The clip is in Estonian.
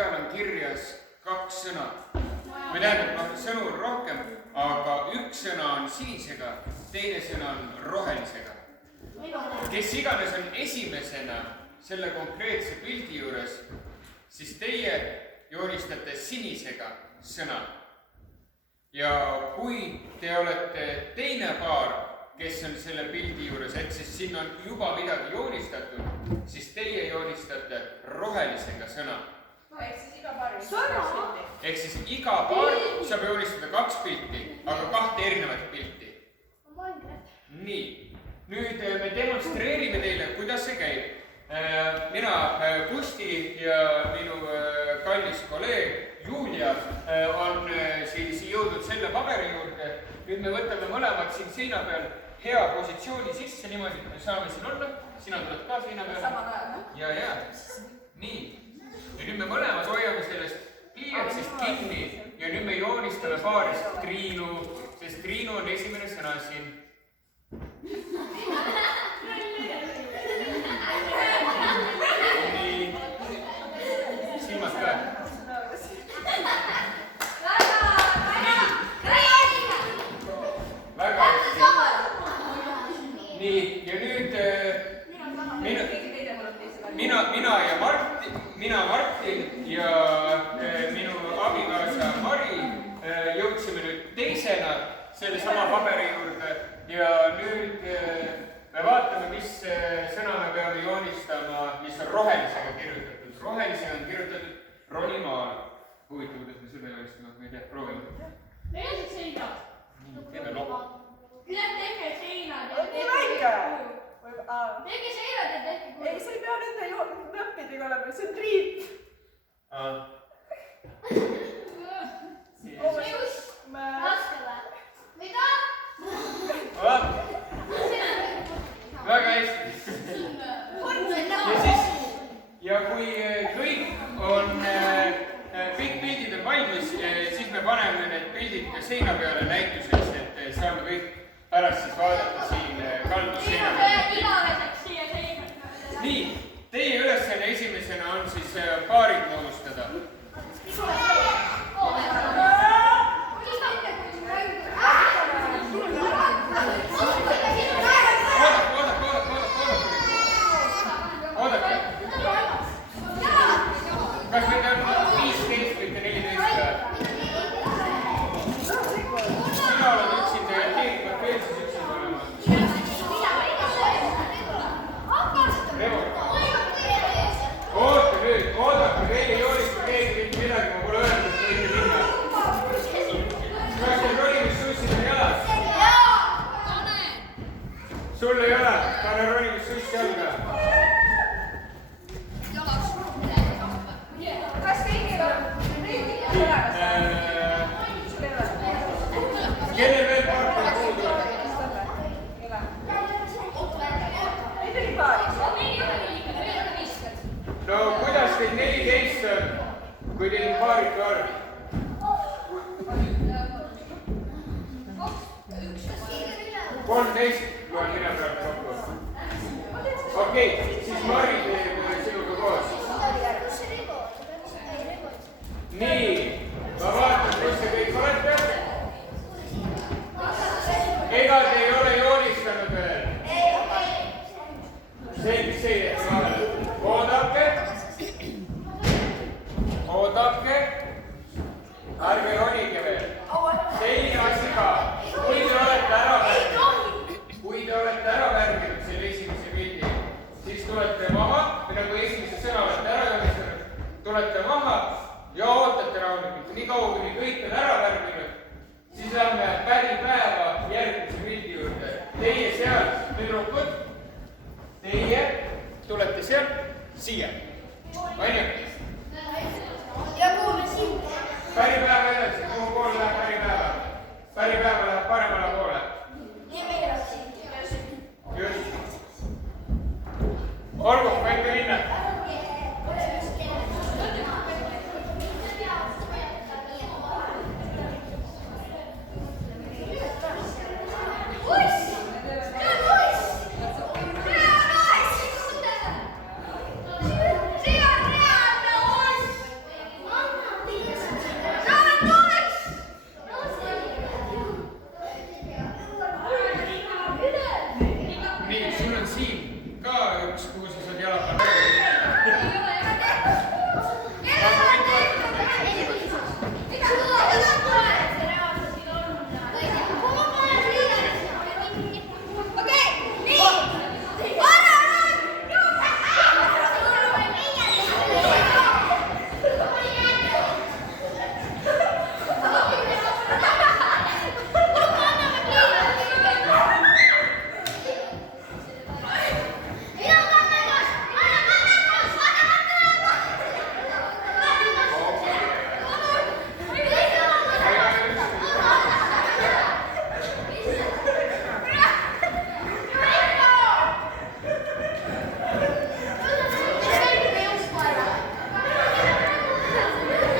peal on kirjas 2 sõna. Või tähendab, sõnu on rohkem, aga üks sõna on sinisega, teine sõna on rohelisega. Kes iganes on esimesena selle konkreetse pildi juures, siis teie joonistate sinisega sõna. Ja kui te olete teine paar, kes on selle pildi juures, et siis sinna on juba midagi joonistatud, siis teie joonistate rohelisega sõna. Ehk siis iga paar saab joonistada 2 pilti, aga 2 erinevat pilti. Nii, nüüd me demonstreerime teile, kuidas see käib. Mina, Kusti ja minu kallis kolleeg Julia on siis jõudnud selle paberi juurde. Nüüd me võtame mõlemad siin seina peal hea positsiooni sisse, niimoodi, et me saame siin olla. Sina tuled ka seina peal. Ja. Nii. Ja nüüd me mõlemad hoiame sellest pliiatsist kinni ja nüüd me joonistame paarist Triinu, sest Triinu on esimene sõna siin. Nii. Silmad ka. Väga hästi. Nii, ja nüüd mina Martin ja minu abikaasa Mari jõudsime nüüd teisena selle sama paberi juurde ja nüüd me vaatame, mis sõna me peame joonistama, mis on rohelisega kirjutatud. Rohelisega on kirjutatud ronimaal. Huvitav, kuidas me selle joonistame, ma ei tea, proovime. Näiteks seinad. Teeme lopu. Tehke seinad. Nii väike. Tehke seinad ja tehke kuhu. Ei, see ei pea nende lõppidega olema, see on triip. Laske või? Mida? Väga hästi. Ja kui kõik on, kõik pildid on valmis, siis me paneme need pildid ka seina peale näituseks, et saame kõik pärast siis vaadata siin kaldus seina peale. Nii, teie ülesanne esimesena on siis paarid moodustada. Oodake. Kas nüüd on 15 või 14? Sina oled üksinda ja keegi peab veel siis üksinda olema. Revo. Oota nüüd, oodake, teie jooniste keegi midagi, ma pole öelnud, et võite minna. Kas teil ronimissussid on jalas? Sul ei ole, pane ronimissuss jalga. Kas kõigil on reeglid olemas? Kelle veel partner puudu on? Neid oli paaris. No kuidas teid 14 on, kui teil on paaritu arv? 13 loen mina praegu kokku. Okei, siis Mari teeb sinuga koos. Nii, ma vaatan, kus te kõik olete. Ega te ei ole joonistanud veel? See, et vahel. Oodake. Ärge ronige veel. Teine asi ka. Kui te olete ära märginud selle esimese pildi, siis tulete maha, või nagu esimese sõna olete ära joonistanud, tulete maha ja ootate rahulikult. Nii kaua, kui kõik on ära märginud, siis lähme päripäeva järgmise pildi juurde. Teie seal, tüdrukud, teie tulete sealt siia. Ainu? Ja kuhu me siin? Päripäeva edasi, kuhu poole läheb päripäeva? Päripäeva läheb paremale poole. Ja meil on siin. Just. Olgu, võite minna. Uiss! Minecraft.